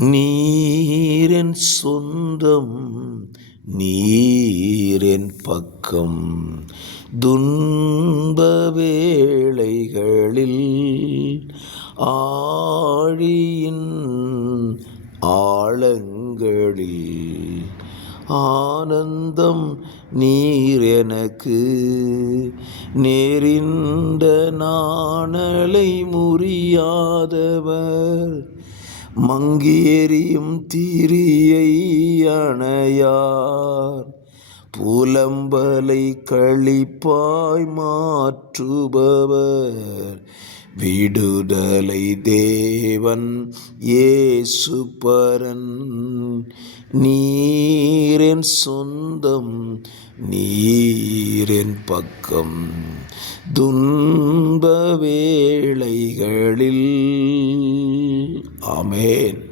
நீரென் சொந்தம் நீரென் பக்கம் துன்ப வேளைகளில் ஆழியின் ஆழங்களில் ஆனந்தம் நீர் எனக்கு நேரிந்த நாணலை முறியாதவர் மங்கியெறியும் தீரியை அணையார் புலம்பலை களிப்பாய் மாற்றுபவர் விடுதலை தேவன் இயேசு பரன். நீரென் சொந்தம் நீரென் பக்கம் துன்ப வேளைகளில். ஆமென்.